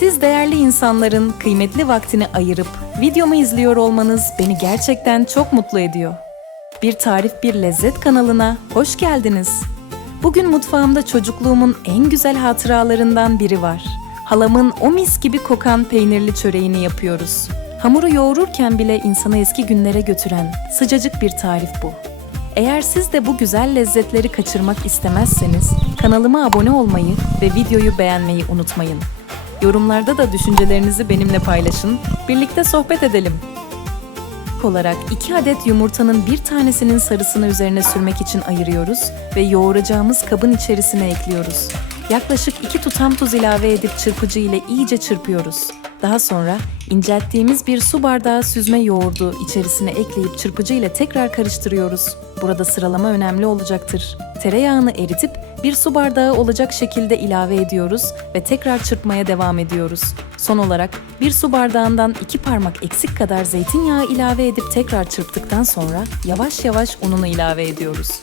Siz değerli insanların kıymetli vaktini ayırıp videomu izliyor olmanız beni gerçekten çok mutlu ediyor. Bir Tarif Bir Lezzet kanalına hoş geldiniz. Bugün mutfağımda çocukluğumun en güzel hatıralarından biri var. Halamın o mis gibi kokan peynirli çöreğini yapıyoruz. Hamuru yoğururken bile insanı eski günlere götüren sıcacık bir tarif bu. Eğer siz de bu güzel lezzetleri kaçırmak istemezseniz kanalıma abone olmayı ve videoyu beğenmeyi unutmayın. Yorumlarda da düşüncelerinizi benimle paylaşın, birlikte sohbet edelim. Olarak 2 adet yumurtanın bir tanesinin sarısını üzerine sürmek için ayırıyoruz ve yoğuracağımız kabın içerisine ekliyoruz. Yaklaşık 2 tutam tuz ilave edip çırpıcı ile iyice çırpıyoruz. Daha sonra incelttiğimiz bir su bardağı süzme yoğurdu içerisine ekleyip çırpıcı ile tekrar karıştırıyoruz. Burada sıralama önemli olacaktır. Tereyağını eritip bir su bardağı olacak şekilde ilave ediyoruz ve tekrar çırpmaya devam ediyoruz. Son olarak bir su bardağından 2 parmak eksik kadar zeytinyağı ilave edip tekrar çırptıktan sonra yavaş yavaş ununu ilave ediyoruz.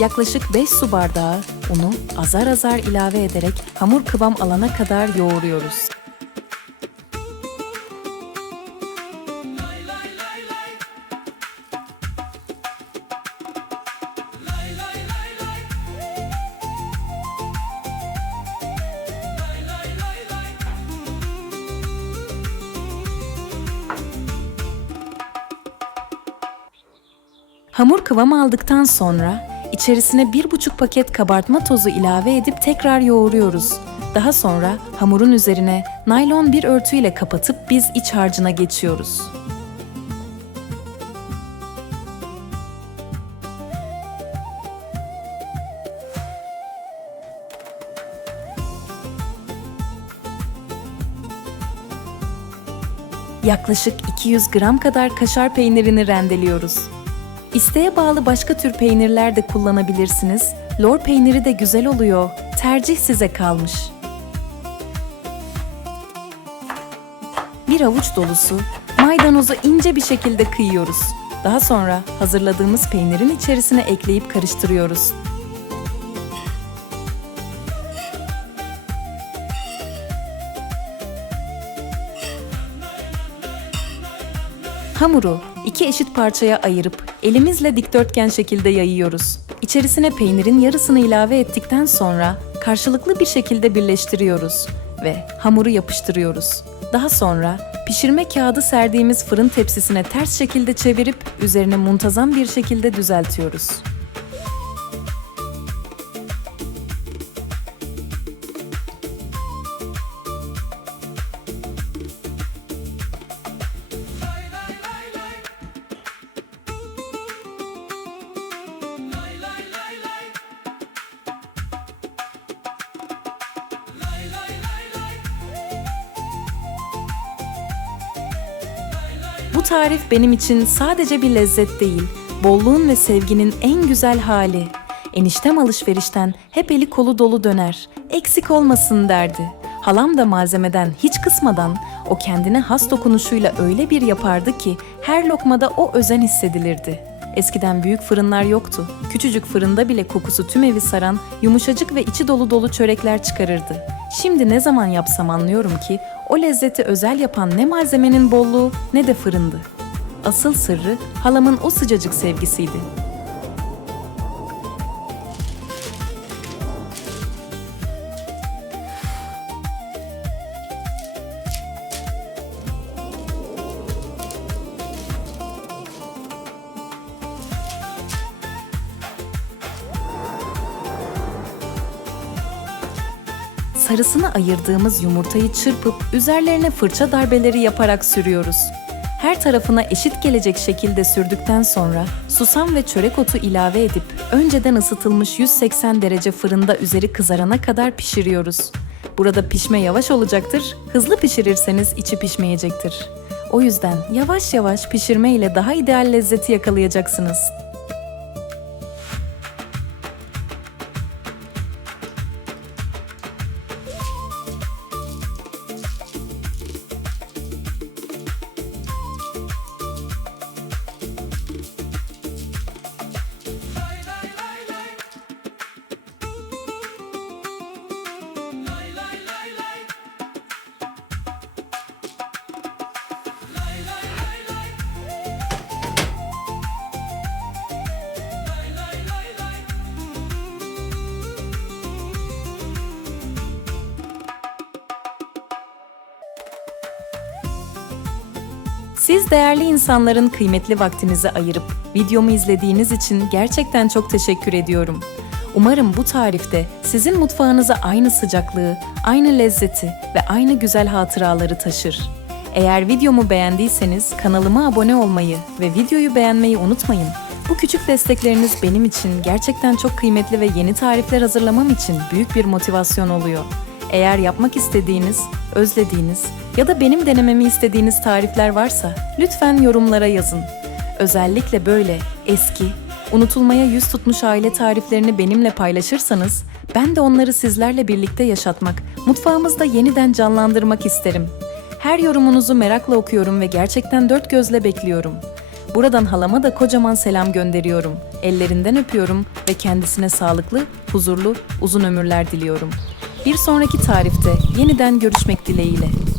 Yaklaşık 5 su bardağı unu azar azar ilave ederek hamur kıvam alana kadar yoğuruyoruz. Hamur kıvam aldıktan sonra içerisine 1,5 paket kabartma tozu ilave edip tekrar yoğuruyoruz. Daha sonra hamurun üzerine naylon bir örtüyle kapatıp biz iç harcına geçiyoruz. Yaklaşık 200 gram kadar kaşar peynirini rendeliyoruz. İsteğe bağlı başka tür peynirler de kullanabilirsiniz. Lor peyniri de güzel oluyor. Tercih size kalmış. Bir avuç dolusu maydanozu ince bir şekilde kıyıyoruz. Daha sonra hazırladığımız peynirin içerisine ekleyip karıştırıyoruz. Hamuru 2 eşit parçaya ayırıp elimizle dikdörtgen şekilde yayıyoruz. İçerisine peynirin yarısını ilave ettikten sonra karşılıklı bir şekilde birleştiriyoruz ve hamuru yapıştırıyoruz. Daha sonra pişirme kağıdı serdiğimiz fırın tepsisine ters şekilde çevirip üzerine muntazam bir şekilde düzeltiyoruz. Bu tarif benim için sadece bir lezzet değil, bolluğun ve sevginin en güzel hali. Eniştem alışverişten hep eli kolu dolu döner, eksik olmasın derdi. Halam da malzemeden hiç kısmadan o kendine has dokunuşuyla öyle bir yapardı ki her lokmada o özen hissedilirdi. Eskiden büyük fırınlar yoktu. Küçücük fırında bile kokusu tüm evi saran yumuşacık ve içi dolu dolu çörekler çıkarırdı. Şimdi ne zaman yapsam anlıyorum ki o lezzeti özel yapan ne malzemenin bolluğu ne de fırındı. Asıl sırrı halamın o sıcacık sevgisiydi. Sarısını ayırdığımız yumurtayı çırpıp üzerlerine fırça darbeleri yaparak sürüyoruz. Her tarafına eşit gelecek şekilde sürdükten sonra susam ve çörek otu ilave edip önceden ısıtılmış 180 derece fırında üzeri kızarana kadar pişiriyoruz. Burada pişme yavaş olacaktır, hızlı pişirirseniz içi pişmeyecektir. O yüzden yavaş yavaş pişirme ile daha ideal lezzeti yakalayacaksınız. Siz değerli insanların kıymetli vaktinizi ayırıp videomu izlediğiniz için gerçekten çok teşekkür ediyorum. Umarım bu tarifte sizin mutfağınıza aynı sıcaklığı, aynı lezzeti ve aynı güzel hatıraları taşır. Eğer videomu beğendiyseniz kanalıma abone olmayı ve videoyu beğenmeyi unutmayın. Bu küçük destekleriniz benim için gerçekten çok kıymetli ve yeni tarifler hazırlamam için büyük bir motivasyon oluyor. Eğer yapmak istediğiniz, özlediğiniz ya da benim denememi istediğiniz tarifler varsa lütfen yorumlara yazın. Özellikle böyle eski, unutulmaya yüz tutmuş aile tariflerini benimle paylaşırsanız ben de onları sizlerle birlikte yaşatmak, mutfağımızda yeniden canlandırmak isterim. Her yorumunuzu merakla okuyorum ve gerçekten dört gözle bekliyorum. Buradan halama da kocaman selam gönderiyorum. Ellerinden öpüyorum ve kendisine sağlıklı, huzurlu, uzun ömürler diliyorum. Bir sonraki tarifte yeniden görüşmek dileğiyle.